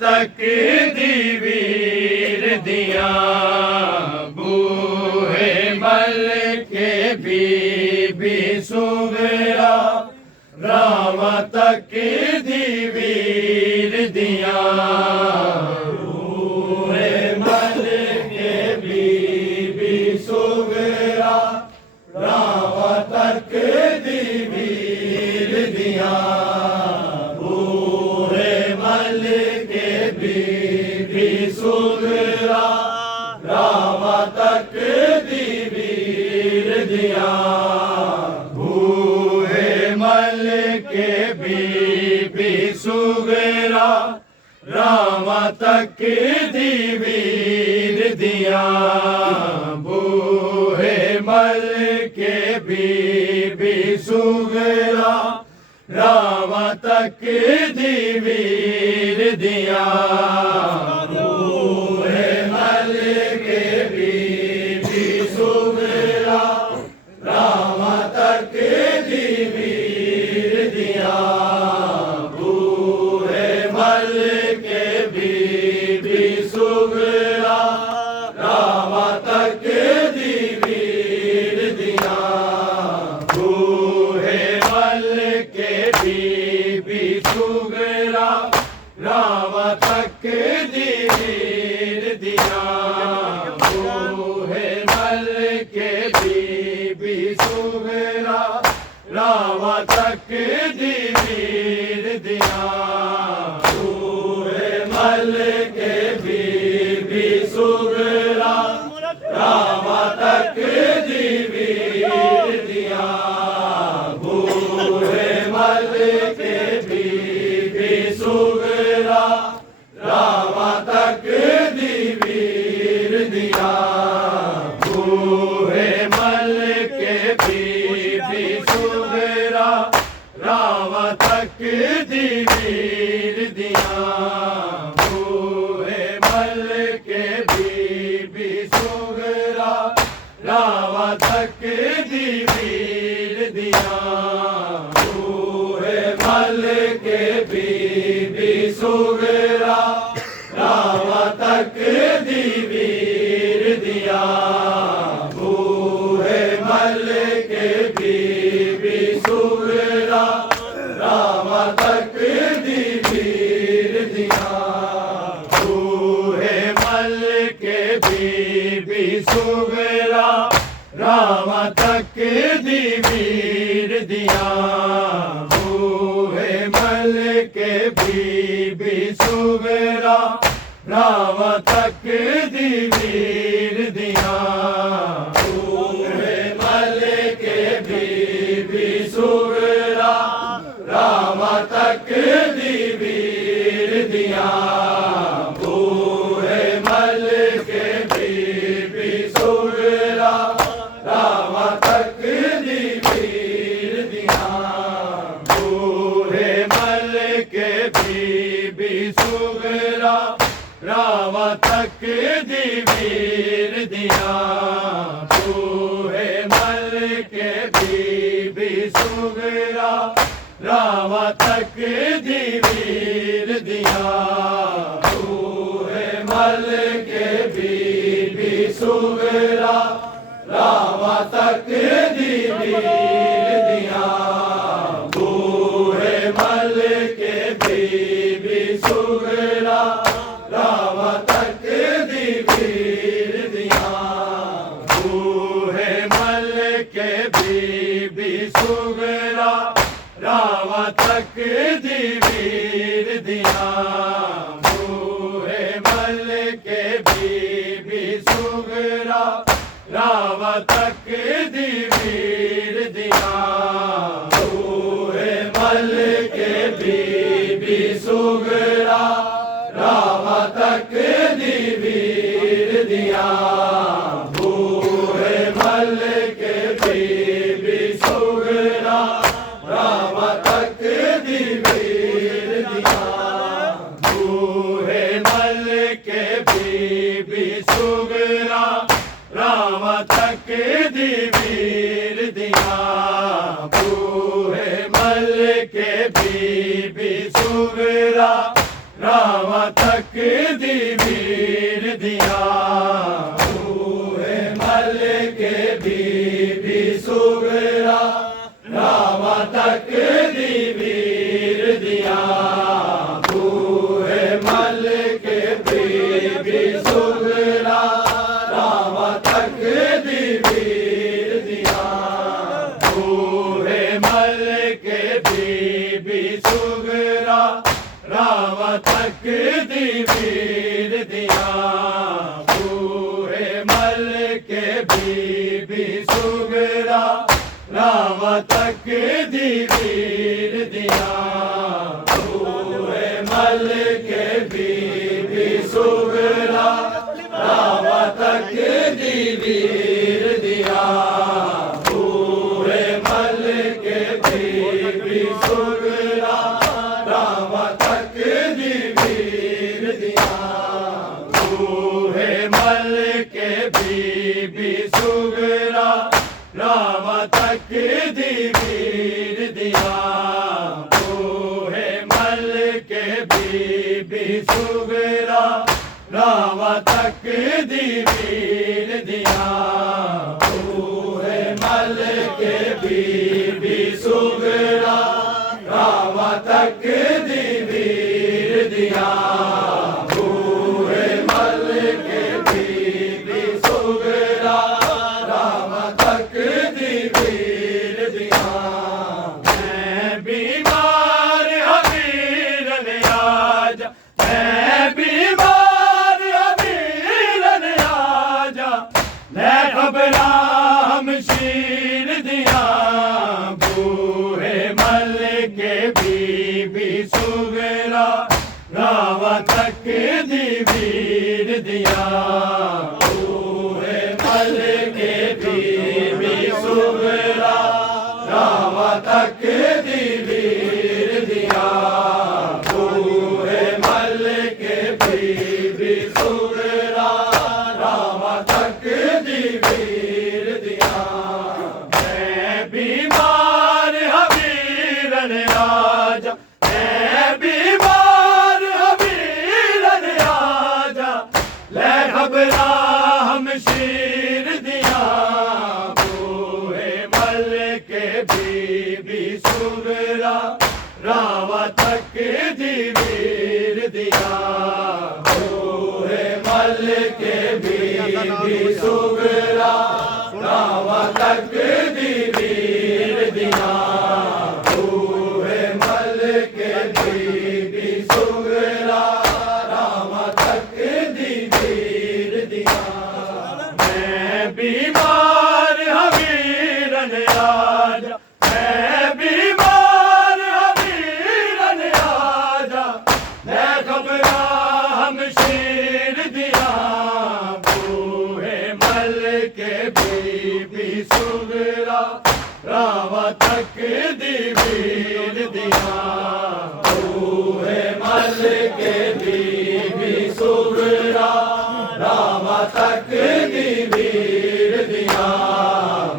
तक दी वीर दिया बूहे मल के बीबी सुगरा राम तक दी वीर दिया बूहे मल के बीबी सुगरा राम तक दी वीर दिया बीबी सुगरा राम तक दी वीर दिया बूहे मल के बीबी सुगरा राम तक दी वीर दिया बूहे मल के बीबी सुगरा राम तक दी वीर दिया बूहे मल के बीबी सुगरा राम तक दी वीर दिया बूहे मल के बीबी सुगरा राम तक दी वीर दिया बूहे मल के बीबी सुगरा राम तक दी वीर दिया बूहे मल के बीबी सुगरा राम तक दी वीर दिया बूहे मल के बीबी सुगरा राम तक दी वीर दिया बूहे मल के बीबी सुगरा राम तक दी वीर दिया बूहे मल के बीबी सुगरा राम तक दी वीर दिया बूहे मल के बीबी सुगरा राम तक दी वीर दिया बूहे मल के बीबी सुगरा राम तक दी वीर दिया बूहे मल के बीबी सुगरा राम तक दी वीर दिया बूहे मल के बीबी सुगरा राम तक दी वीर दिया बूहे मल के बीबी सुगरा राम तक दी वीर दिया बूहे मल के बीबी सुगरा राम तक दी वीर दिया बूहे मल के बीबी सुगरा राम तक दी वीर दिया बूहे मल के बीबी सुगरा राम तक दी वीर दिया बूहे मल के बीबी सुगरा राम तक दी वीर दिया बूहे मल के बीबी सुगरा राम तक दी वीर दिया बूहे मल के बीबी सुगरा राम तक दी वीर दिया बूहे मल के बीबी सुगरा राम तक दी वीर दिया बूहे मल के बीबी सुगरा राम तक दी वीर दिया बूहे मल के बीबी सुगरा राम तक दी वीर दिया बूहे मल दी वीर दिया बूहे मल के बीबी सुगरा रामा तक दी वीर दिया बूहे मल के बीबी सुगरा रामा तक दी वीर दिया बूहे मल के बीबी सुगरा रामा तक दी वीर दिया बूहे मल के बीबी सुगरा रामा तक दी वीर दिया बूहे मल के बीबी सुगरा रामा तक दी वीर दिया बूहे मल के बीबी सुगरा रामा तक दी वीर दिया बूहे मल के बीबी सुगरा रामा तक दी वीर दिया बूहे मल के बीबी सुगरा रामा तक दी वीर दिया बूहे मल के बीबी सुगरा रामा तक दी वीर दिया बूहे मल के बीबी सुगरा रामा तक दी वीर दिया बूहे मल के बीबी सुगरा रामा तक दी वीर दिया मैं बीमार हबीरन आजा मैं बीमार हबीरन आजा मैं घबरा हमशीर दिया बूहे मल के बीबी सुगरा रामा तक दी वीर दिया बूहे मल के बीबी सुगरा रामा तक दी वीर दिया बूहे मल के बीबी सुगरा रामा तक दी वीर दिया मैं बीमार हबीरन आजा मैं बीमार हबीरन आजा ले घबरा हमशीर दिया बूहे मल के बीबी सुगरा रामा तक दी वीर दिया बूहे मल के बीबी सुगरा रामा तक दी वीर दिया बूहे मल के बीबी सुगरा रामा तक दी वीर दिया मैं बीमार हबीरन आजा मैं बीमार हबीरन आजा मैं घबरा हमशीर दिया बूहे मल के बीबी सुगरा रामा तक दी वीर दिया बूहे मल के बीबी सुगरा रामा तक दी वीर दिया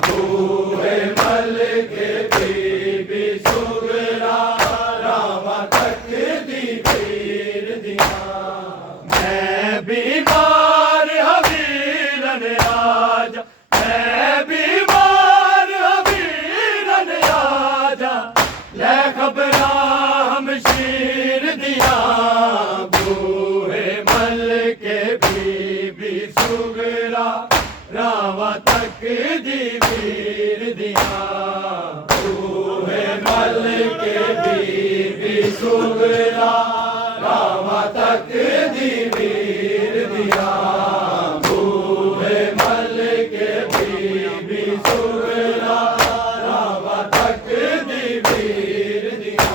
बूहे मल के बीबी सुगरा रामा तक दी वीर दिया मैं बीमार हबीरन आजा मैं बीमार हबीरन आजा ले घबरा हमशीर दिया बूहे मल के बीबी सुगरा रामा तक दी वीर दिया बूहे मल के बीबी सुगरा रामा तक दी वीर दिया बूहे मल के बीबी सुगरा रामा तक दी वीर दिया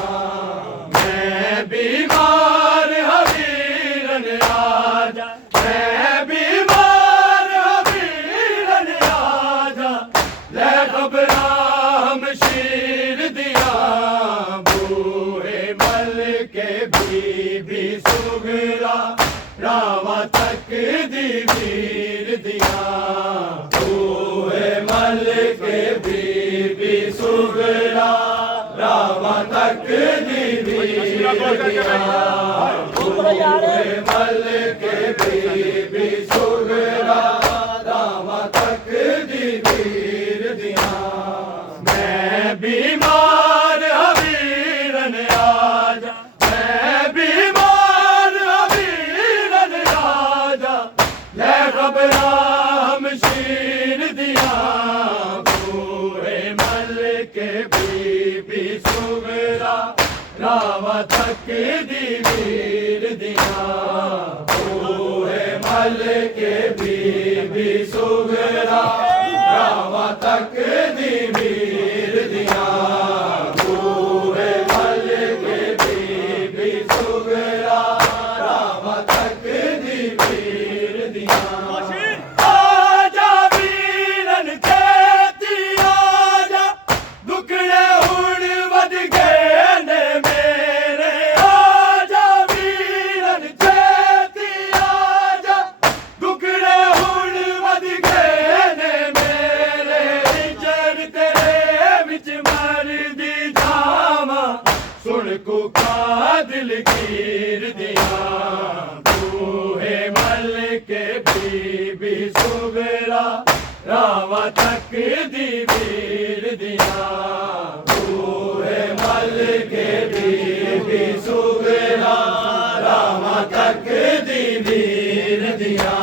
मैं बीमार हबीरन आजा मैं बीमार हबीरन आजा ले घबरा हमशीर दिया बूहे मल के बीबी सुगरा रामा तक दी वीर दिया बूहे मल के बीबी सुगरा रामा तक दी वीर दियां बूहे मल के बीबी सुगरा रामा तक दी वीर दियां मैं बीमार हवीरन आजा मैं बीमार हवीरन आजा ले खबरा हमशीर दिया बूहे मल के बीबी सुगरा रामा तक दी वीर दिया बूहे मल के बीबी सुगरा रामा तक दी वीर दिया बूहे मल के बीबी सुगरा रामा तक दी वीर दिया आजा वीरन चेती आजा दुखड़े हुण वध गए ने मेरे आजा वीरन चेती आजा दुखड़े हुण वध गए ने मेरे जर तेरे विच मर दी जावा सुन कुका दिल कीर दिया बूहे मल के बीबी सुगरा रामा तक दी वीर दिया बूहे मल के बीबी सुगरा रामा तक दी वीर दिया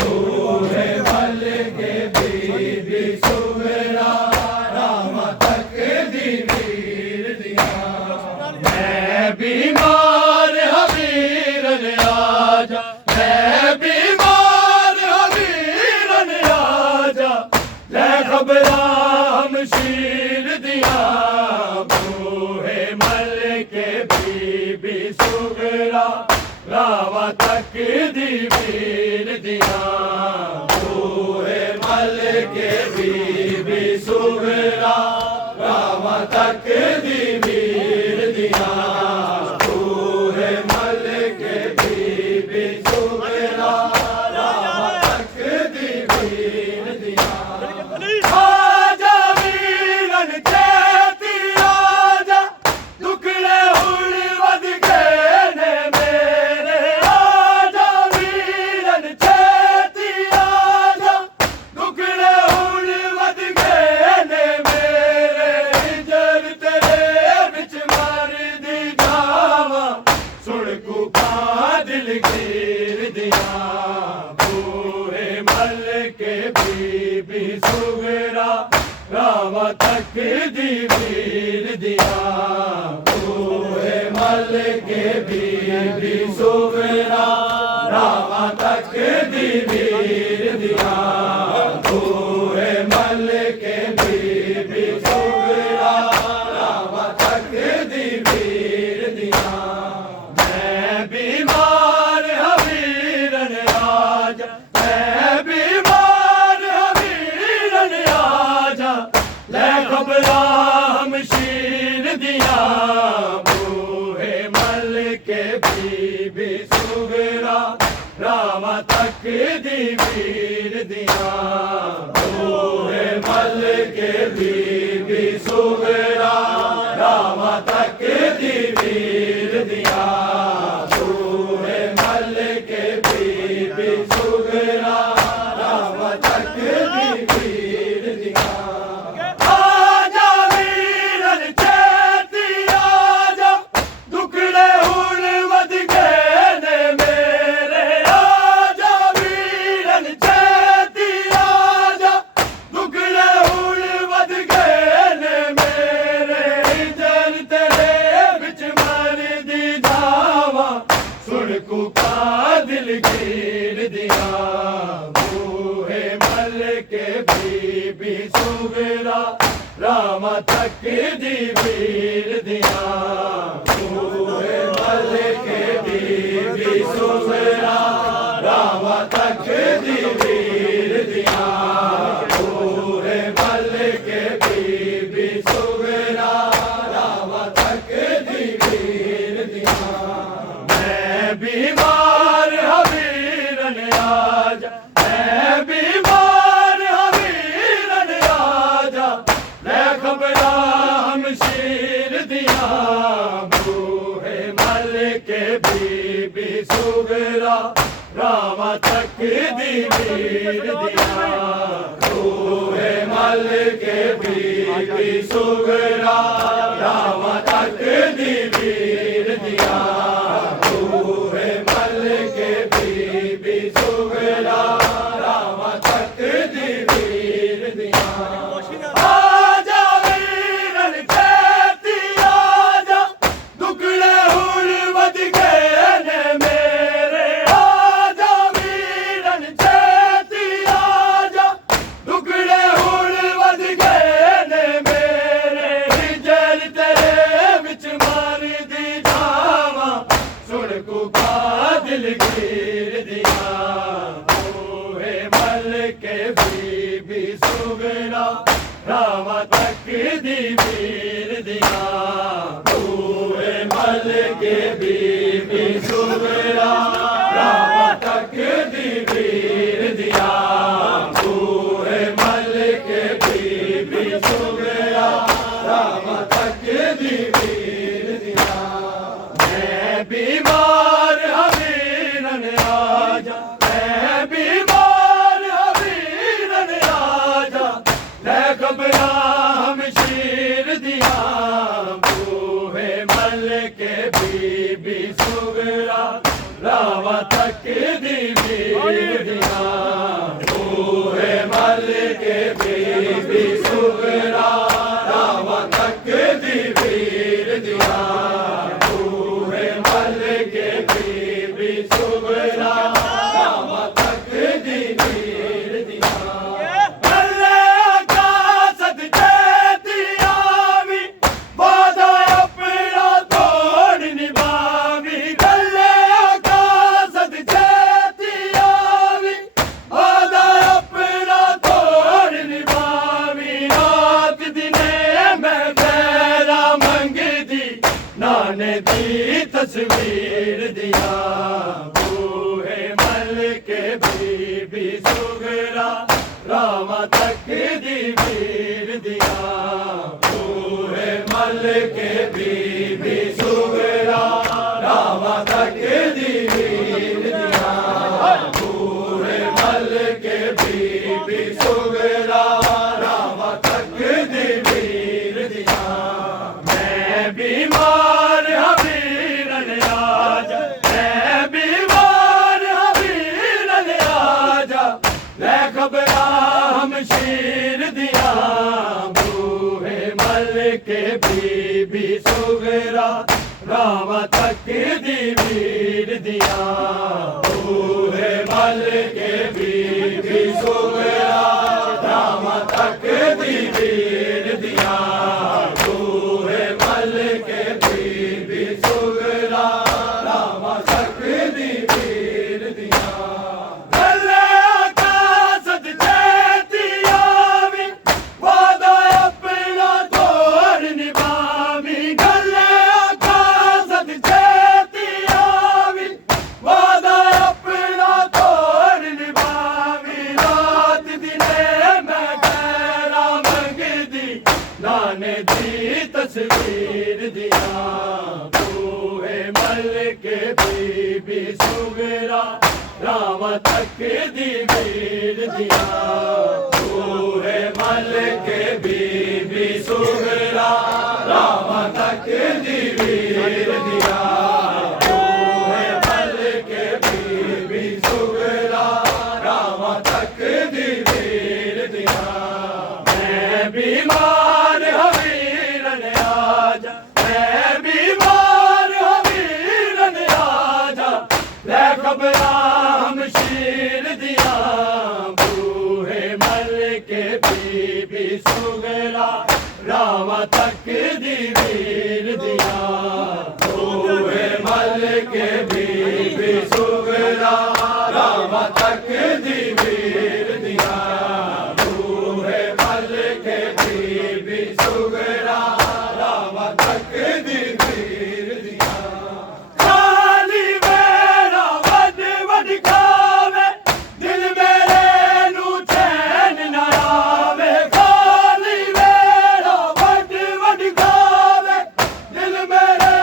बूहे मल के बीबी सुगरा रामा तक दी वीर दिया मैं बीमार हवीरन आजा मैं बीमार हवीरन आजा ले खबरा हमशीर दिया बूहे मल के बीबी सुगरा रामा तक दी वीर दिया बूहे मल के बीबी सुगरा रामा तक दी वीर दिया बूहे मल के बीबी सुगरा रामा तक दी वीर दिया आजा वीरन चेती आजा दुखड़े हुण वध गए ने मेरे आजा वीरन चेती आजा दुखड़े हुण वध गए ने मेरे जर तेरे विच मर दी जावा सुन कुका दिल गिर दिया बूहे मल के बीबी सुगरा रामा तक दी वीर दिया बूहे मल के बीबी सुगरा रामा तक दी वीर दिया बूहे मल के बीबी सुगरा रामा तक दी वीर दिया मैं बीमार हवीरन आजा मैं बीमार हवीरन आजा ले खबरा हमशीर दिया बूहे मल के बीबी सुगरा रामा तक दी वीर दिया बूहे मल के बीबी सुगरा रामा तक दी वीर दिया बूहे मल के बीबी सुगरा रामा तक दी वीर दिया आजा वीरन चेती आजा दुखड़े हुण वध गए ने मेरे आजा वीरन चेती आजा दुखड़े हुण वध गए ने मेरे जर तेरे विच मर दी जावा सुन कुका दिल गिर दिया बूहे मल के बीबी सुगरा रामा तक दी वीर दिया बूहे मल के बीबी सुगरा रामा तक दी वीर दिया बूहे मल के बीबी सुगरा रामा तक दी वीर दिया मैं बीमार हवीरन आजा मैं बीमार हवीरन दी वीर दिया बूहे मल के बीबी सुगरा रामा तक दी वीर दिया बूहे मल के बीबी सुगरा रामा तक दी वीर दिया आजा वीरन चेती आजा दुगड़े हुण वध गए ने मेरे आजा वीरन चेती आजा दुगड़े हुण वध गए ने मेरे हिजर तेरे विच मारी दी जावा सुन कुका दिल गिर दिया बूहे मल के बीबी सुगरा रामा तक दी वीर दिया बूहे मल के बीबी सुगरा रामा तक दी वीर दिया बूहे मल के बीबी सुगरा रामा तक दी वीर दिया मैं बीमार हवीरन आजा मैं बीमार हवीरन आजा मैं घबरा हम शीर दिया बूहे मल के बीबी सुगरा रामा तक दी वीर दिया बूहे मल के बीबी सुगरा रामा तक दी वीर दिया बूहे मल के बीबी सुगरा रामा तक दी वीर दिया भले आकाशत चेती आवी वादा अपना तोड़ निभावी भले आकाशत चेती आवी वादा अपना तोड़ निभावी रात दिने मैं खैरा मंगदी नाने दी तस्वीर दिया बूहे मल के बीबी सुगरा रामा तक दी वीर दिया बूहे मल के बीबी सुगरा रामा तक दी वीर दिया बूहे मल के बीबी सुगरा रामा तक दी वीर दिया मैं बीमार हवीरन आजा मैं बीमार हवीरन आजा मैं घबरा हम शीर दिया बूहे मल के बीबी सुगरा रामा तक दी वीर दिया बूहे मल के बीबी सुगरा रामा तक दी वीर दिया बूहे मल के बीबी सुगरा रामा तक दी वीर दिया भले आकाशत चेती आवी वादा अपना तोड़ निभावी भले आकाशत चेती आवी वादा अपना तोड़ निभावी रात दिने मैं खैरा मंगदी नाने दी तस्वीर दिया बूहे मल के बीबी सुगरा रामा तक दी वीर दिया बूहे मल के बीबी सुगरा रामा तक दी वीर दिया बूहे मल के बीबी सुगरा रामा तक दी वीर दिया मैं बीमार हवीरन आजा मैं बीमार हवीरन आजा मैं घबरा हम शीर दिया बूहे मल के बीबी सुगरा रामा तक दी वीर दिया बूहे मल के बीबी सुगरा रामा तक दी वीर दिया बूहे मल के बीबी सुगरा रामा तक दी वीर दिया खाली मेरा वड वड खावे दिल मेरे नू चैन न आवे खाली मेरा वड वड खावे दिल मेरे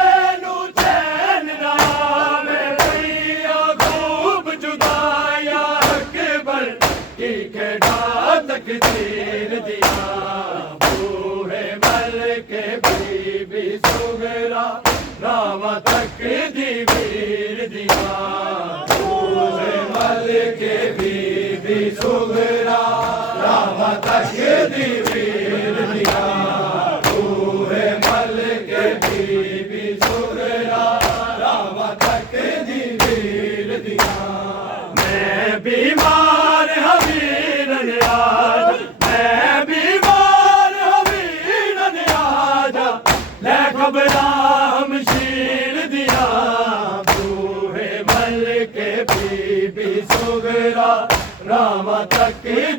नू चैन न आवे भैया खूब जुदाया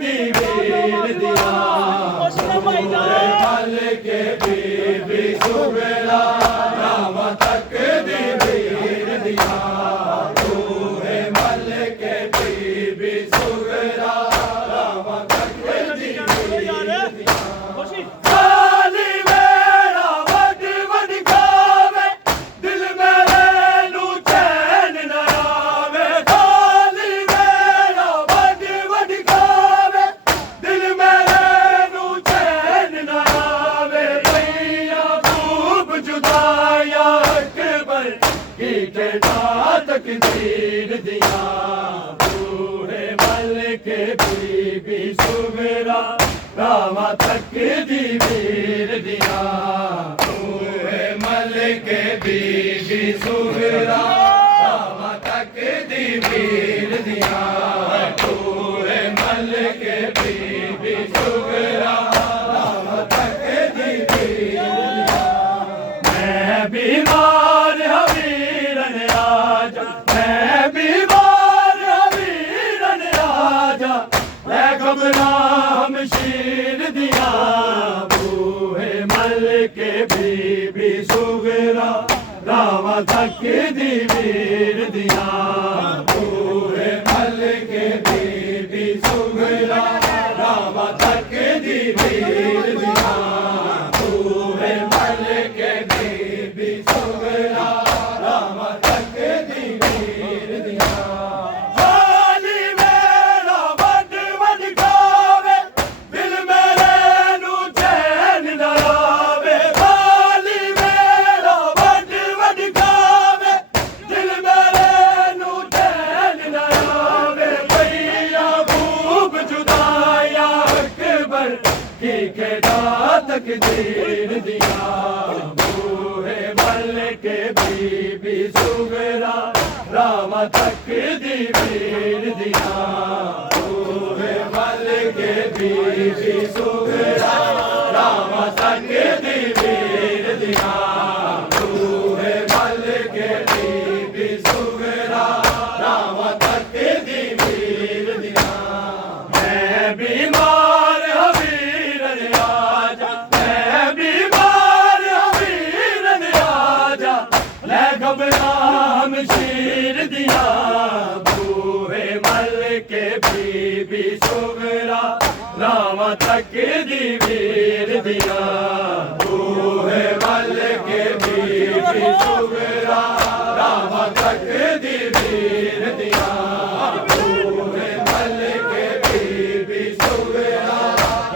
दी वीर दिया मल के बीबी सुगरा राम तक दी वीर दिया तूहे मल के बीबी सुगरा राम तक दी वीर दिया खाली मेरा वड वड गावे दिल मेरे नू चैन न आवे खाली मेरा वड वड गावे दिल मेरे नू चैन न आवे भैया खूब जुदाया अकबर की केड़ा तकदीर दिया तूहे मल के बीबी सुगरा रामा तक दी वीर दिया तूहे मल के बीबी सुगरा रामा तक दी वीर दिया तूहे मल के बीबी सुगरा रामा तक दी वीर दिया मैं बीमार हवीरन आजा मैं बीमार हवीरन आजा मैं घबरा शीर दिया बूहे मल के बीबी सुगरा रामा तक दी वीर दिया बूहे मल के बीबी सुगरा रामा तक दी वीर दिया बूहे मल के बीबी सुगरा रामा तक दी वीर दिया तकदीर दिया बूहे मल के बीबी सुगरा रामा तक दी वीर दिया बूहे मल के बीबी सुगरा रामा तक दी वीर दिया बूहे मल के बीबी सुगरा रामा तक दी वीर दिया मैं बीमार हवीरन आजा शीर दिया बूहे मल के बीबी सुगरा रामा तक दी वीर दिया बूहे मल के बीबी सुगरा रामा तक दी वीर दिया बूहे मल के बीबी सुगरा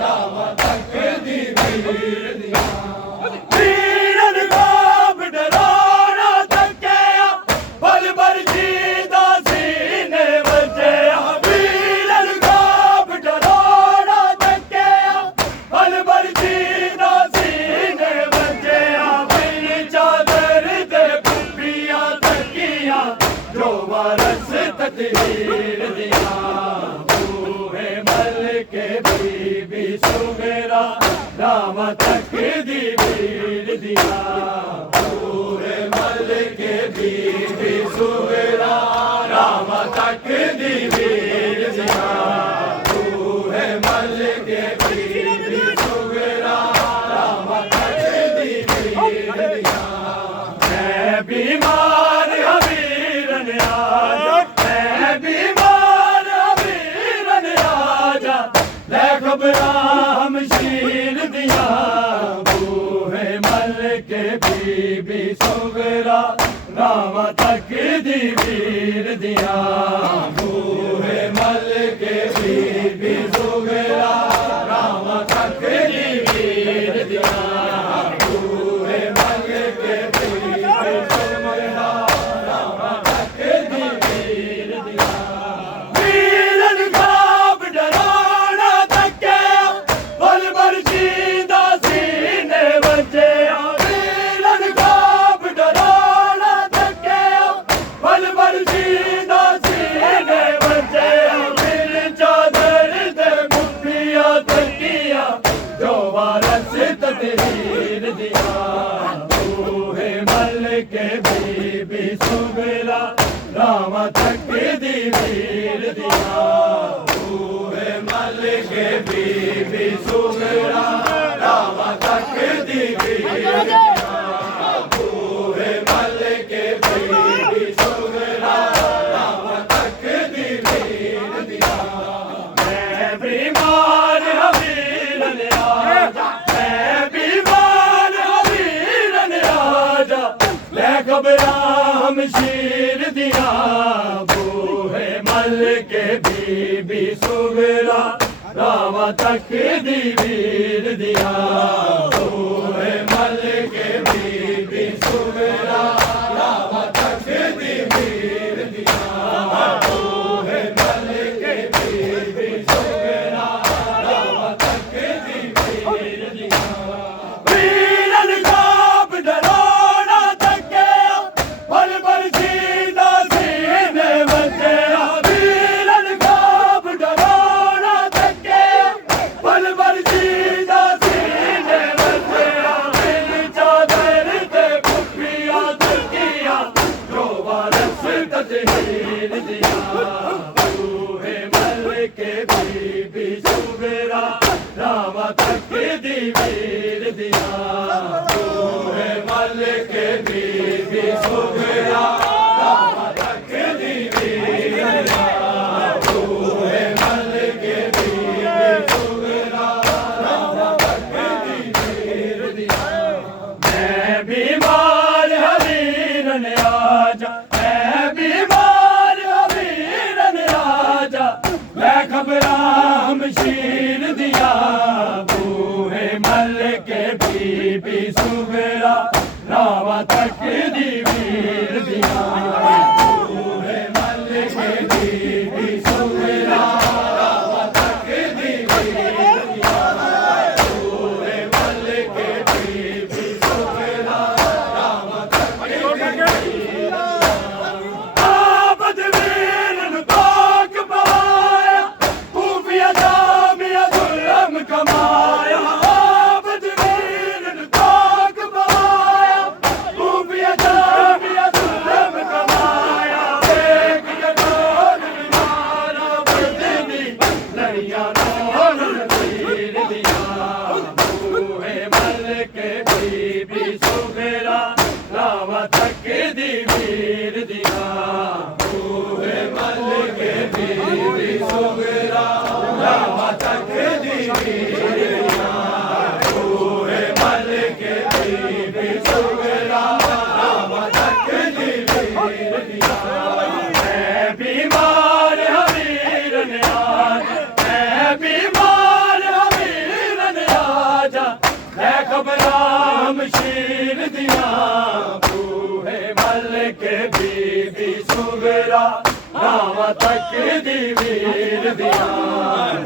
रामा तक दी वीर दिया वीरन बाप डराना तकिया पल भर जीदा सीने बजया वीरन बाप डराना तकिया पल भर जीदा सीने बजया बिन चादर दे पुपिया तकिया जो वारस तकदीर दिया बूहे मल के बीबी सुगरा रामा तक दी वीर दिया बूहे मल के बीबी सुगरा रामा तक दी वीर दिया बूहे मल के बीबी सुगरा रामा तक दी वीर दिया मैं बीमार हवीरन आजा मैं बीमार हवीरन आजा ले घबरा शीर दिया बूहे मल के बीबी सुगरा रामा तक दी वीर दिया बूहे मल के बीबी सुगरा रामा तक दी वीर दिया बूहे मल के बीबी सुगरा रामा तक दी वीर दिया वीरन घाब डराना तकिया पल भर जीदा सीने बजया वीरन घाब डराना तकिया पल भर जीदा सीने बजया बिन चादर दे मुठिया तकिया जो वारस तकदीर दिया बूहे मल के बीबी सुगरा रामा तक दी वीर दिया बूहे मल शमशीर दिया बूहे मल के बीबी सुगरा रावा तक दी वीर दिया बूहे मल के बीबी सुगरा रावा तक दी वीर दिया बूहे मल के बीबी सुगरा रावा तक दी वीर दिया वीरन खाब डरोना तके पल पल सीधा सीने बचे वीरन खाब डरोना तके पल पल सीधा सीने बचे दिल चादर ते खुफिया तकिया जो वारस तजहीर दिया बूहे मल के बीबी सुगरा रावा तक दी वीर दिया बूहे मल के बीबी सुगरा रावा तक दी वीर दिया बूहे मल के बीबी सुगरा रावा तक दी वीर दिया मैं बीमार हवीरन आजा मैं बीमार हवीरन आजा मैं खबरा हमशीर दिया बूहे मल के बीबी सुगरा रावा तक दी वीर दिया बूहे मल के बीबी सुगरा रावा तक दी वीर दिया बूहे मल के बीबी सुगरा रावा तक दी वीर आबद वीरन पाक पाया खूफिया जामिया जुल्म कमाया आबद वीरन पाक पाया खूफिया जामिया जुल्म कमाया एक जगोर मारा बदनी लड़िया नौन वीर दिया बूहे मल के बीबी सुगरा रावा तक दी वीर दिया बूहे मल के बीबी सुगरा रावा तक दी वीर दिया बूहे मल के बीबी सुगरा रावा तक दी वीर दिया मैं बीमार हवीरन आजा मैं बीमार हवीरन आजा मैं खबरा हमशीर दिया बूहे मल के बीबी सुगरा रावा तक दी वीर दिया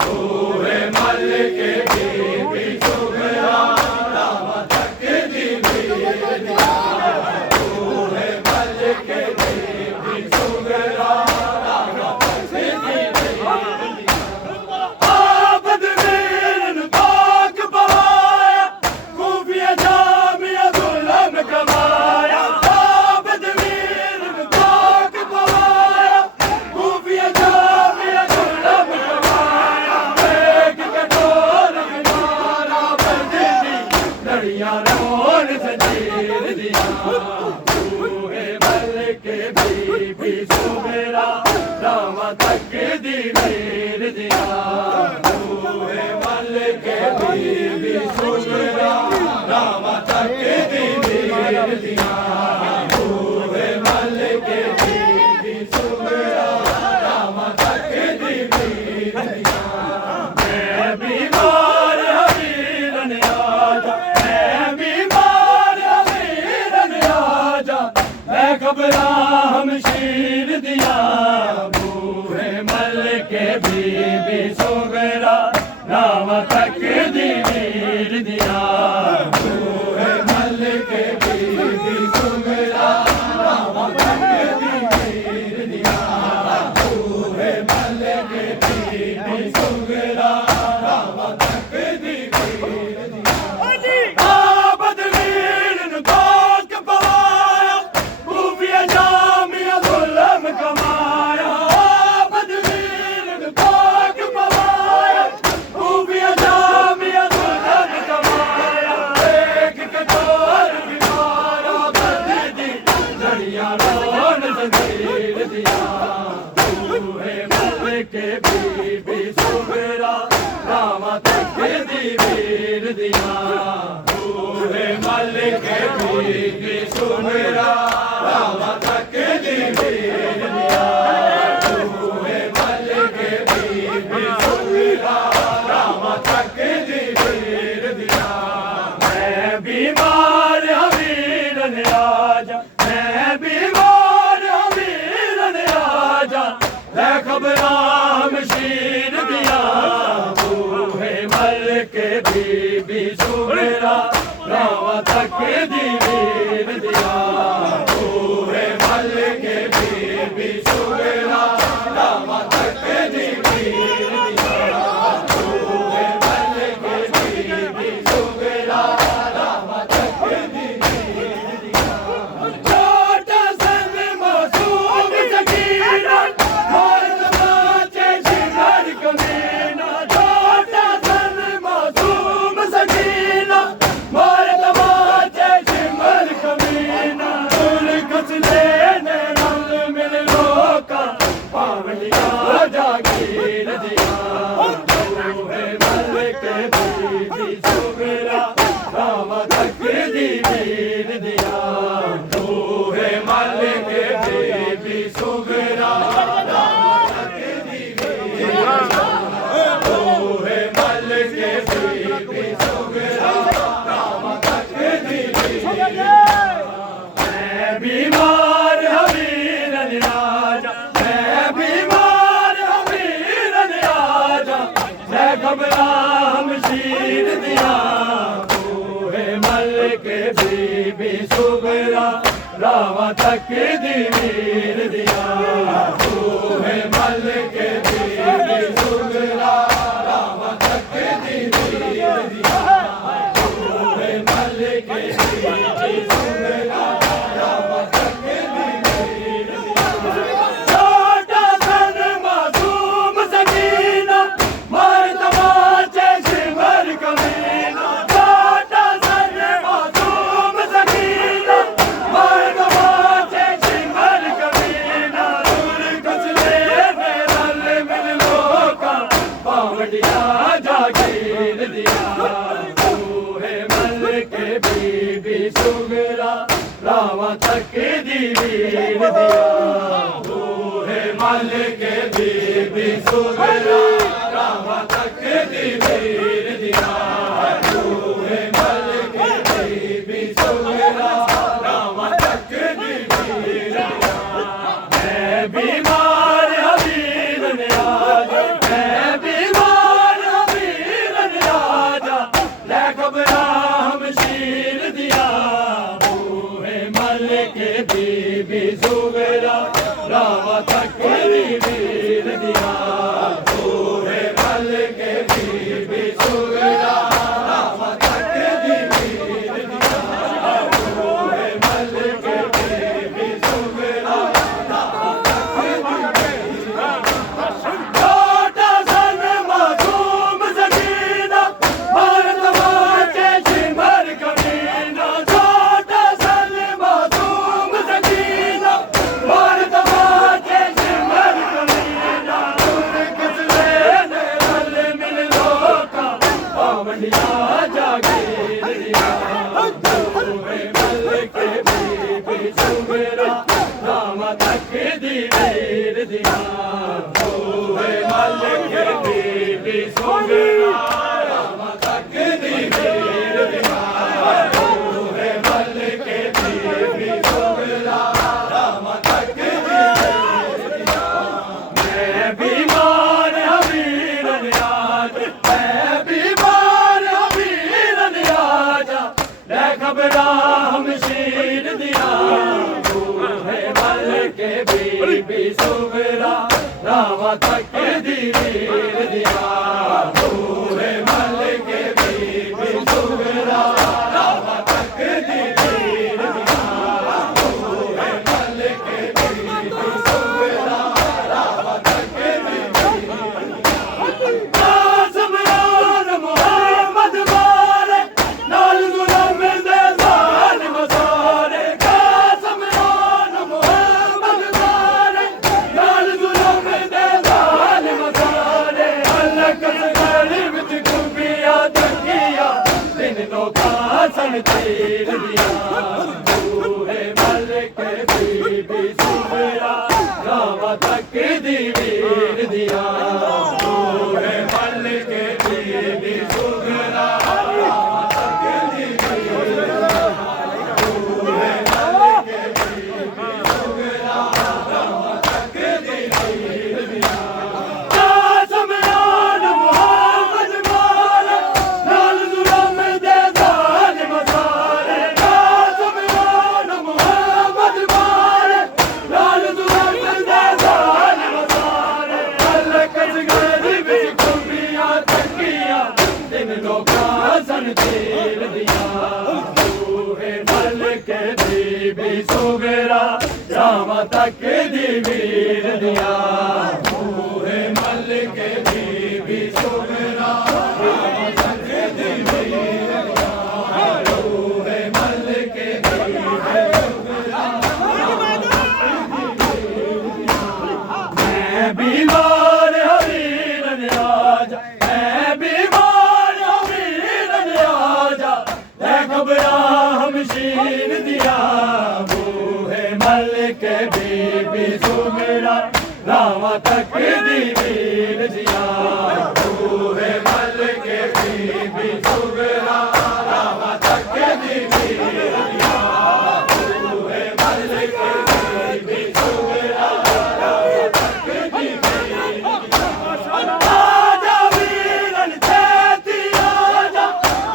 बूहे मल के बीबी सुगरा रावा तक दी वीर दिया बूहे मल के बीबी सुगरा रावा तक दी वीर दिया आबद वीरन पाक पाया खूफिया जामिया जुल्म कमाया आबद वीरन पाक पाया खूफिया जामिया जुल्म कमाया एक कठोर मारा बदनी लड़िया रोन सजीर दिया बूहे मल के बीबी सुगरा रावा तक दी वीर दिया बूहे मल के बीबी सुगरा रावा तक दी वीर दिया बूहे मल के बीबी सुगरा रावा तक दी वीर दिया मैं बीमार हवीरन आजा मैं बीमार हवीरन आजा मैं खबरा हमशीर दिया बूहे मल के बीबी सुगरा रावा तक दी वीर दिया बूहे मल के बीबी सुगरा रावा तक दी वीर दिया बूहे मल के बीबी सुगरा रावा तक दी वीर दिया आबद वीरन पाक पाया खूफिया जामिया जुल्म कमाया आबद वीरन पाक पाया खूफिया जामिया जुल्म कमाया एक कठोर बीमारा बदनी लड़िया रोन जंजीर दिया बूहे मल के बीबी सुगरा रावा तक दी वीर दिया बूहे मल के बीबी सुगरा रावा खबरां मशीर दिया बूहे मल के बीबी सुगरा रावा तक दी वीर दिया बूहे मल के बीबी सुगरा रावा तक दी वीर दिया बूहे मल के बीबी सुगरा रावा तक दी वीर दिया छोटा सन मासूम सगीरा जागीर दिया बूहे मल के बीबी सुगरा रावा तक दी वीर दिया बूहे मल के बीबी सुगरा रावा तक दी वीर दिया बूहे मल के बीबी सुगरा रावा तक दी वीर दिया मैं बीमार हवीर राजा मैं बीमार खबरां मशीर दिया बूहे मल के बीबी सुगरा रावा तक दी वीर दिया बूहे मल के बीबी सुगरा रावा तक दी वीर दिया बूहे मल के बीबी सुगरा रावा तक दी वीर दिया छोटा सन मासूम सगीना जागीर दिया बूहे मल के बीबी सुगरा रावा तक दी वीर दिया बूहे मल के बीबी सुगरा रावा तक दी वीर दिया बूहे मल के बीबी सुगरा रावा तक दी वीर दिया मैं बीमार हवीर न्याजा मैं बीमार हवीर न्याजा ले खबरां मशीर दिया बूहे मल के बीबी सुगरा रावा तक दी वीर दिया बूहे मल के बीबी सुगरा रावा तक दी वीर दिया बूहे मल के बीबी सुगरा रावा तक दी छोटा सन मासूम सगीना भारत माचे सिमर कमीना छोटा सन मासूम सगीना भारत माचे सिमर कमीना किसले ने रल मिल लोका पावनिया जागीर दिया बूहे मल के बीबी सुगरा रावा तक दी वीर दिया बूहे मल के बीबी सुगरा रावा तक दी वीर दिया बूहे मल के बीबी सुगरा रावा तक दी वीर दिया मैं बीमार हवीर न्याजा मैं बीमार हवीर न्याजा ले खबरां मशीर दिया बूहे मल के बीबी सुगरा रावा तक दी वीर दिया बूहे मल के बीबी सुगरा रावा तक दी वीर दिया बूहे मल के बीबी सुगरा रावा तक दी वीर दिया आसमान मोहम्मद वाले नाल गुलाम दे जालिम सारे आसमान मोहम्मद वाले नाल गुलाम दे जालिम सारे अल्लाह कसगर विच डूबिया तकिया दिन नौका सन तीर दिया बूहे मल के बीबी वीर दिया बूहे मलिक बीबी सुगरा रामा तक दी वीर दिया बूहे मलिक बीबी सुगरा रामा तक दी वीर दिया बूहे मलिक बीबी सुगरा मैं बीमार वीर ने आजा मैं बीमार वीर ने आजा मैं घबरा हमशीर दिया बूहे मलिक बीबी सुगरा रामा तक दी वीर दिया बूहे मलिक बीबी सुगरा रामा तक दी वीर दिया बूहे मलिक बीबी सुगरा रामा तक दी वीर आजा वीरन छेती आजा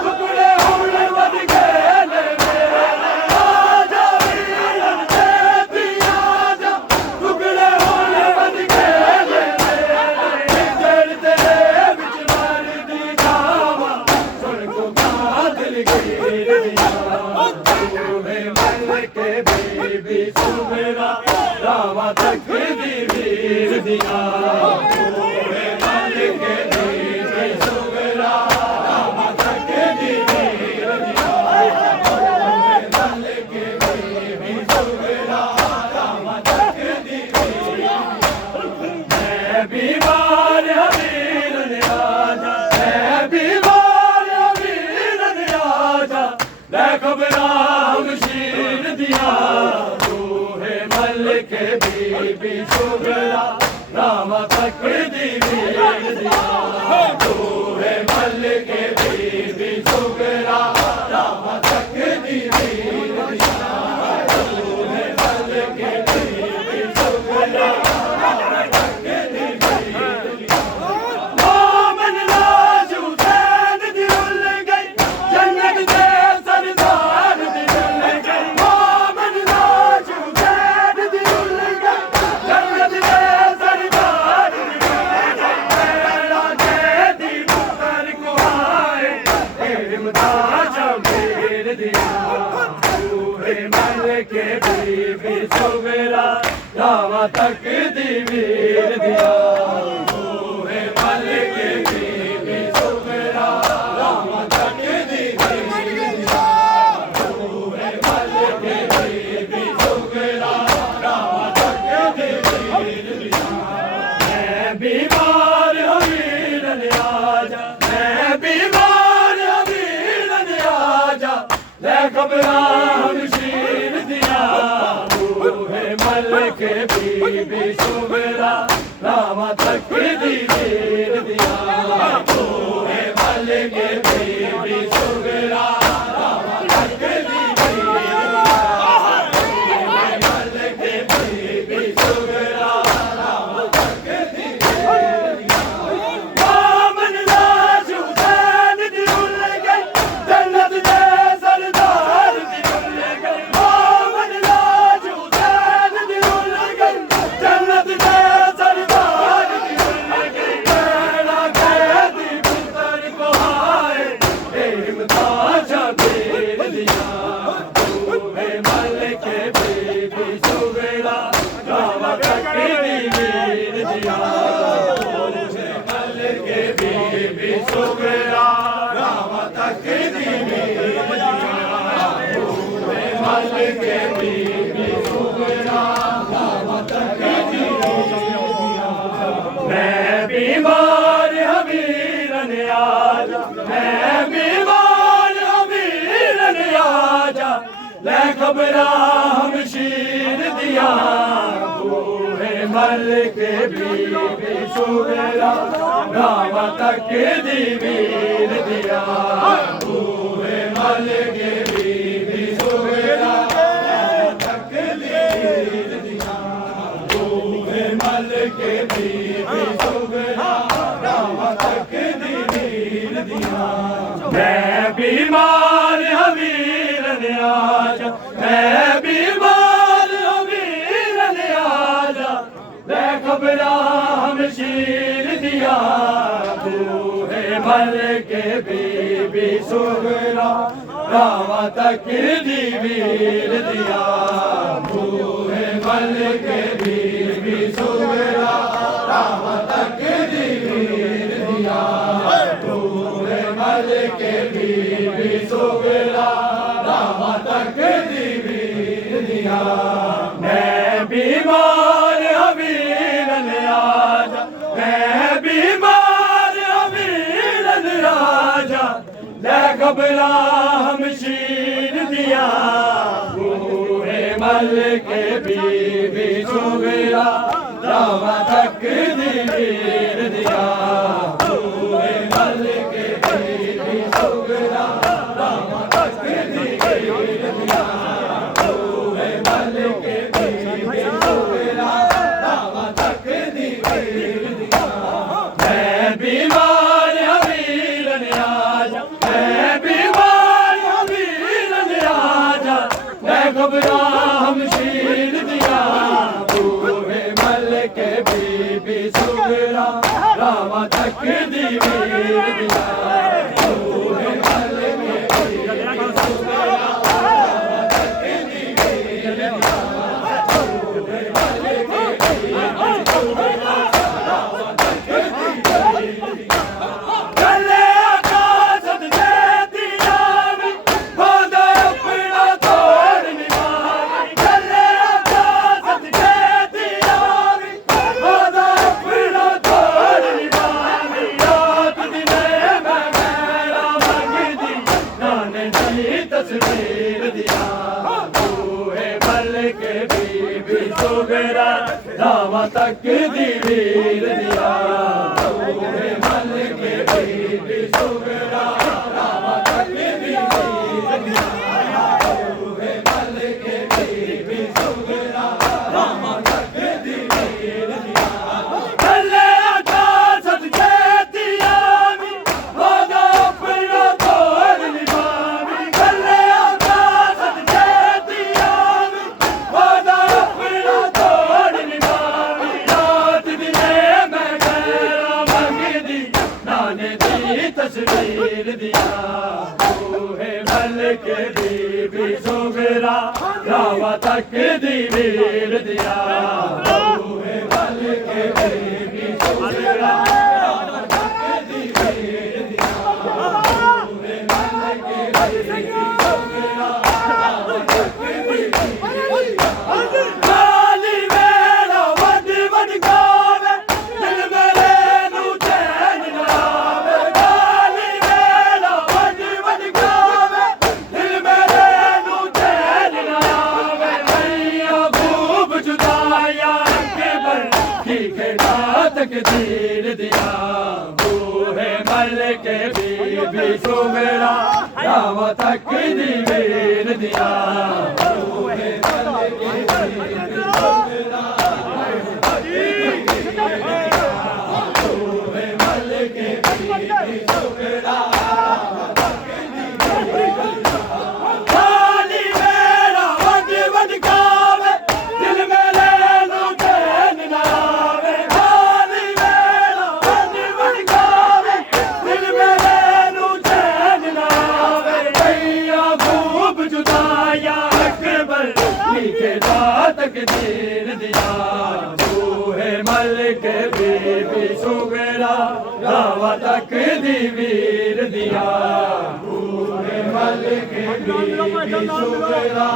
टुकड़े हुण वध गए ने मेरे आजा वीरन छेती आजा टुकड़े हुण वध गए ने मेरे जड़ तेरे विच मर दी जावा सुन को कादिल गिर दिया बूहे मलिक बीबी सुगरा रामा तक दी वीर दिया बूहे मलिक बीबी सुगरा रामा तक दी वीर दिया बूहे मलिक बीबी सुगरा रामा तक दी वीर दिया मैं बीमार वीर ने आजा मैं बीमार वीर ने आजा मैं घबरा हमशीर दिया बूहे मलिक बीबी सुगरा रामा तक दी वीर दिया बूहे मलिक बीबी सुगरा रामा तक दी वीर दिया बूहे मलिक बीबी सुगरा रामा तक दी वीर दिया मोमन राज हुसैन दी रुल गई जन्नत दे सरदार दी रुल गई मोमन राज हुसैन दी रुल गई जन्नत दे सरदार दी रुल गई मेरा दे दी पुत्र को आए इमदाद मेर दिया बूहे मलिक बीबी सुगरा रामा तक दी वीर दिया बूहे मलिक बीबी सुगरा रामा तक दी वीर दिया बूहे मलिक बीबी सुगरा रामा तक दी वीर दिया मैं बीमार वीर ने आजा मैं बीमार वीर ने आजा मैं घबरा हमशीर दिया बूहे मलिक बीबी सुगरा रामा तक दी वीर दिया बूहे मलिक बीबी सुगरा रामा तक दी वीर दिया बूहे मलिक बीबी सुगरा रामा तक दी वीर दिया मोमन राज हुसैन दी रुल गई जन्नत दे सरदार दी रुल गई मोमन राज हुसैन दी रुल गई जन्नत दे सरदार दी रुल गई मेरा कैदी पुत्र को हाय इमदाद मेर दिया बूहे मलिक बीबी सुगरा रामा तक दी वीर दिया बूहे मलिक बीबी सुगरा रामा तक दी वीर दिया बूहे मलिक बीबी सुगरा रामा तक दी वीर दिया मैं बीमार वीर ने आजा मैं बीमार वीर ने आजा मैं घबरा हमशीर दिया बूहे मलिक बीबी सुगरा रामा तक दी वीर दिया बूहे मलिक बीबी सुगरा रामा तक दी वीर दिया बूहे मलिक बीबी सुगरा रामा तक दी वीर दिया मैं बीमार वीर ने आजा मैं बीमार वीर ने आजा मैं घबरा हमशीर दिया बूहे मल के बीबी सुगरा रावा तक दी वीर दिया बूहे मल के बीबी सुगरा रावा तक दी वीर दिया बूहे मल के बीबी सुगरा रावा तक दी वीर दिया मैं बीमार हवीरन आजा मैं बीमार हवीरन राजा ले घबरा हमशीर दिया बूहे मल के बीबी सुगरा रावा तक दी वीर दिया बूहे मल के बीबी सुगरा रावा तक दी वीर दिया बूहे मल के बीबी सुगरा रावा तक दी वीर दिया मैं बीमार हवीरन आजा मैं बीमार हवीरन आजा मैं घबरा हमशीर दिया बूहे मल के बीबी सुगरा रावा तक दी वीर दिया बूहे मल के बीबी सुगरा रावा तक दी वीर दिया बूहे मल के बीबी सुगरा रावा तक दी वीर दिया गले आकाशत जेती आवी होदा अपना तोड़ निभावी गले आकाशत जेती आवी होदा अपना तोड़ निभावी रात दिने मैं मेरा मंगदी नाने दी तस्वीर दिया बूहे मल के बीबी सुगरा रावा तक दी वीर दिया बूहे मल के बीबी सुगरा रावा तक दी वीर दिया बूहे मल के बीबी सुगरा रावा तक दी वीर दिया गले आकाशत जेती आवी होदा अपना तोड़ निभावी गले आकाशत जेती आवी होदा अपना तोड़ निभावी रात दिने मैं मेरा मंगदी नाने दी तस्वीर दिया बूहे मल के बीबी सुगरा रावा तक दी वीर दिया बूहे मल के बीबी सुगरा रावा तक दी वीर दिया बूहे मल के बीबी सुगरा रावा तक दी वीर दिया काली वेला वड वड गावे दिल मेरे नू चैन ना आवे काली वेला वड वड गावे दिल मेरे नू चैन ना आवे मैया खूब जुदाया के बर ठीक तकदीर दिया बूहे मल के बीबी सुगरा रावा तक दी वीर दिया बूहे मल के बीबी सुगरा बूहे मल के बीबी सुगरा काली वेला वड वड गावे दिल मेरे नू चैन ना आवे काली वेला वड वड गावे दिल मेरे नू चैन ना आवे मैया खूब जुदाया अकबर मीठे तकदीर दिया बूहे मल के बीबी सुगरा रावा तक दी वीर दिया बूहे मल के बीबी सुगरा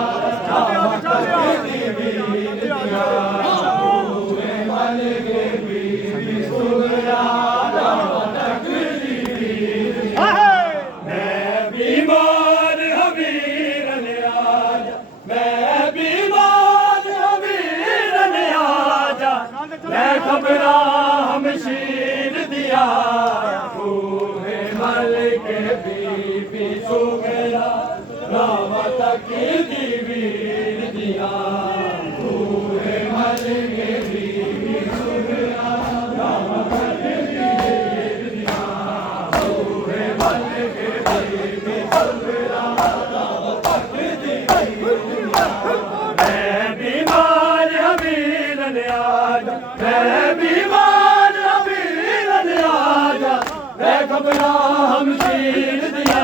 रावा तक दी वीर दिया बूहे मल के बीबी सुगरा रावा तक दी वीर दिया मैं बीमार हवीरन आजा मैं बीमार हवीरन आजा मैं घबरा हमशीर दिया बूहे मल के बीबी सुगरा रावा तक दी वीर दिया बूहे मल के बीबी सुगरा रावा तक दी वीर दिया बूहे मल के बीबी सुगरा रावा तक दी वीर दिया मैं बीमार हवीरन आजा मैं बीमार हवीरन आजा मैं घबरा हम शीर दिया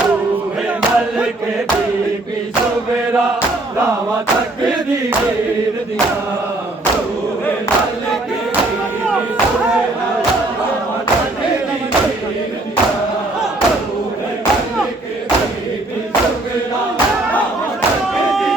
बूहे मल के बीबी सुगरा रावा तक दी वीर दिया बूहे मल के बीबी सुगरा रावा तक दी वीर दिया बूहे मल के बीबी सुगरा रावा तक दी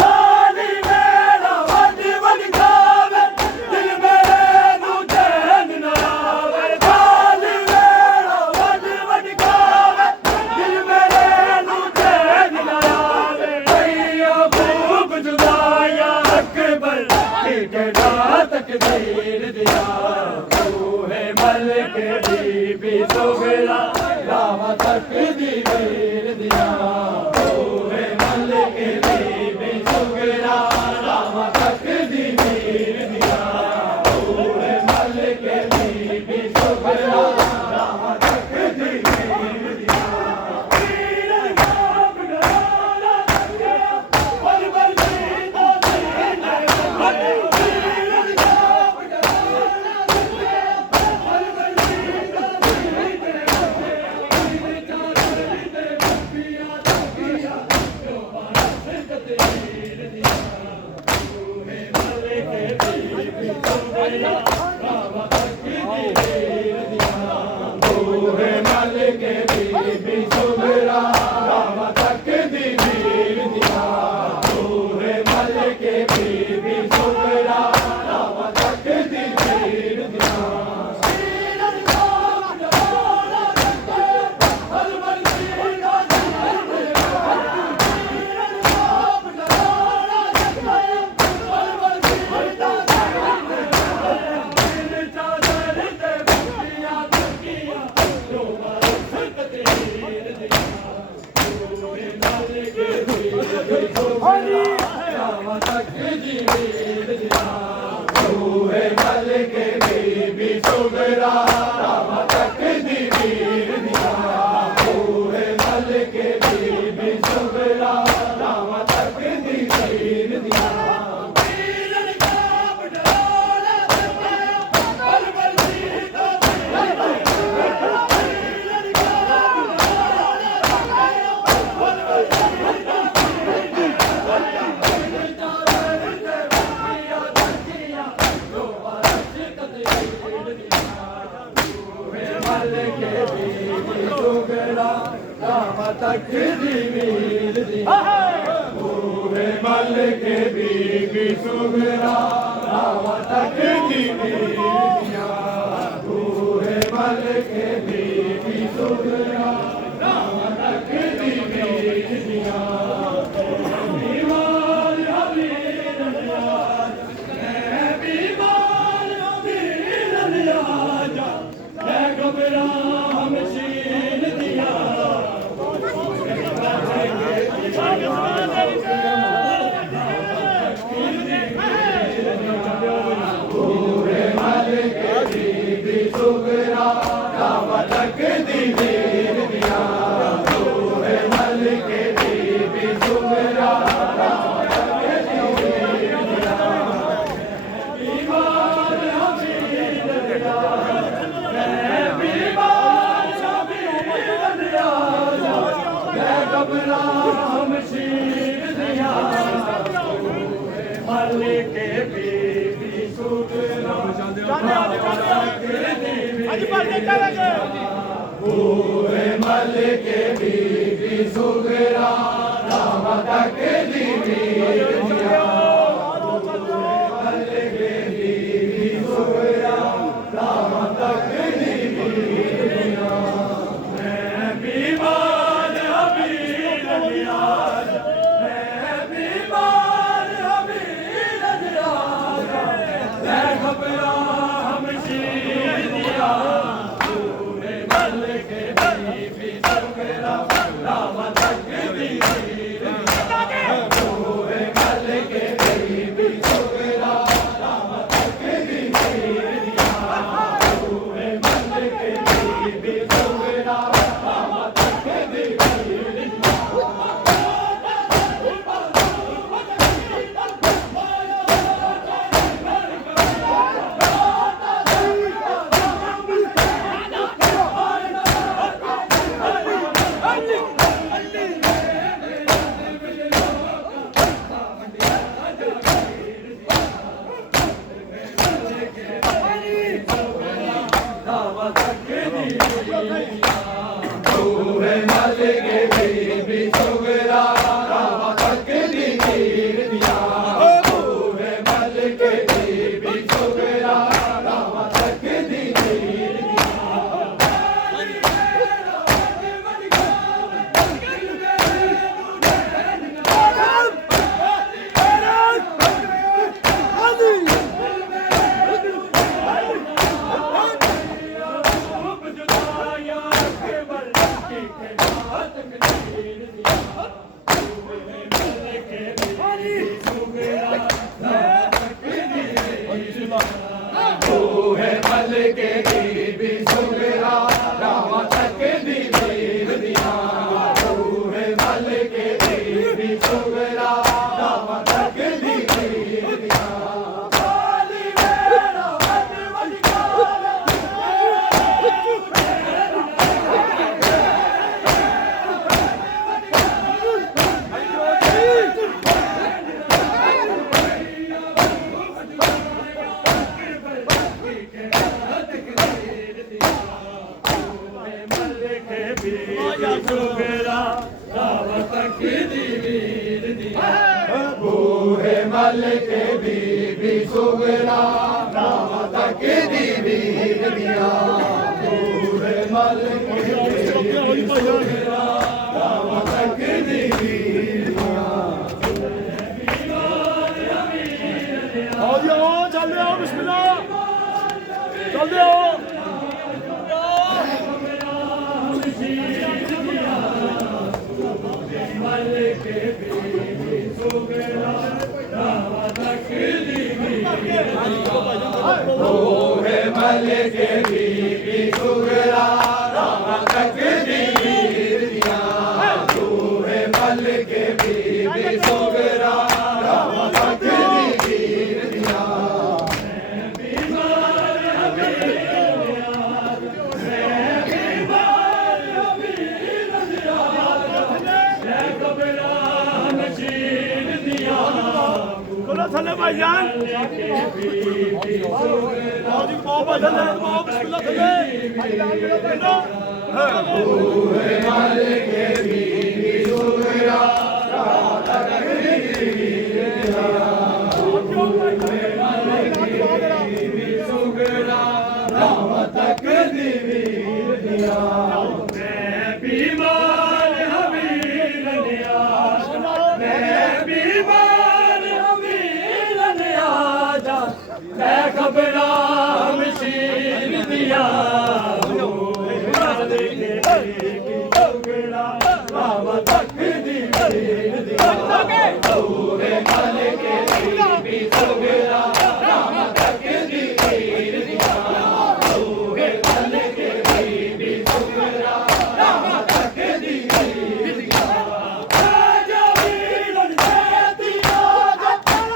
लाली मेरा वड वड गावे दिल मेरे नू चैन ना आवे लाली मेरा वड वड गावे दिल मेरे नू चैन ना आवे भैया खूब जुदाया अकबर ठिकरा तकदीर दिया बूहे मल के बीबी सुगरा रावा तक दी वीर दिया बूहे मल के बीबी सुगरा रावा तक दी वीर दिया बूहे मल के बीबी सुगरा रावा तक दी वीर दिया वीर गाम डोला गया बल बल जीता सीने वीर गाम डोला गया बल बल जीता सीने वीर चादर दे पिया तकिया जो बरस तकदीर दिया बूहे मल के बीबी सुगरा रावा तक दी वीर दिया बूहे मल के बीबी सुगरा रावा तक दी वीर दिया बूहे मल के बीबी सुगरा रावा तक दी वीर दिया वीर गाम डोला गया बल बल जीता सीने वीर गाम डोला गया बल बल जीता सीने वीर चादर दे पिया तकिया जो बरस तकदीर दिया बूहे मल के बीबी सुगरा रावा तक दी वीर दिया बूहे मल के बीबी सुगरा रावा तक दी वीर दिया बूहे मल के बीबी सुगरा रावा तक दी वीर दिया वीर गाम डोला गया बल बल जीता सीने वीर गाम डोला गया बल बल जीता सीने वीर चादर दे पिया तकिया जो बरस तकदीर दिया बूहे मल के बीबी सुगरा रावा तक दी वीर दिया बूहे मल के बीबी सुगरा रावा तक दी वीर दिया बूहे मल के बीबी सुगरा रावा तक दी वीर दिया बीमार हबीर नियाज मैं बीमार हबीर नियाज मैं घबरा हम शीर दिया बूहे मल के बीबी सुगरा रावा तक दी वीर दिया बूहे मल के बीबी सुगरा रावा तक दी वीर दिया बीमार हबीर नियाज मैं बीमार हबीर नियाज मैं घबरा हम शीर दिया बूहे मल के बीबी सुगरा रावा तक दी वीर दिया बूहे मल के बीबी सुगरा रावा तक दी वीर दिया बूहे मल के बीबी सुगरा रावा तक दी वीर दिया मैं बीमार हबीर नियाज मैं बीमार हबीर नियाज मैं घबरा हम शीर दिया बूहे मल के बीबी सुगरा रावा तक दी बूहे मल के बीबी सुगरा रामा तक दी वीर दिया बूहे मल के बीबी सुगरा रामा तक दी वीर दिया काली मेरा मन मजकार बूहे मल के बीबी सुगरा राम तक दी वीर दिया बूहे मल के बीबी सुगरा राम तक दी वीर दिया आओ जी आओ चल आओ बिस्मिल्लाह चल आओ बूहे मल के बीबी सुगरा राम तक दी वीर दिया बूहे मल के बीबी सुगरा राम तक दी वीर दिया चलो थले भाईजान आओ जी आओ भाईजान आओ बिस्मिल्लाह थले बूहे मल के बीबी सुगरा राम तक दी वीर दिया बूहे मल के बीबी सुगरा राम तक दी वीर दिया मैं बीमार हमीर दिया मैं बीमार हमीर दिया जा मैं खबरा मशीन दिया राम तक दी वीर दिया बूहे मल के बीबी सुगरा राम तक दी वीर दिया बूहे मल के बीबी सुगरा राम तक दी वीर दिया आजा वीरन से दिया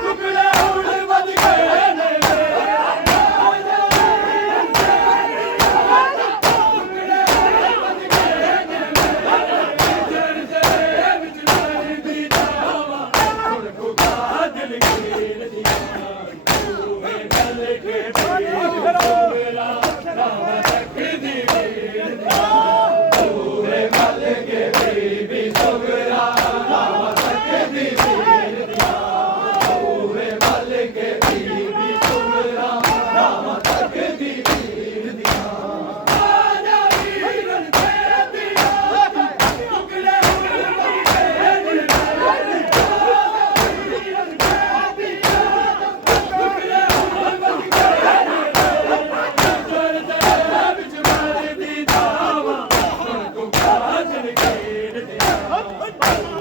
टुकड़े उड़ बज गए ने मेरे आजा वीरन से दिया टुकड़े उड़ बज गए ने मेरे जर से विच नहीं दी जावा सुन को दिल गिर दिया बूहे मल के बीबी सुगरा राम तक दी वीर दिया बूहे मल के बीबी सुगरा राम तक दी वीर दिया बूहे मल के बीबी सुगरा राम तक दी वीर दिया आजा वीरन से दिया टुकड़े उड़ बज गए ने मेरे वीरन से दिया टुकड़े उड़ बज गए ने मेरे जर से विच मार दी जावा सुन को दिल गिर दिया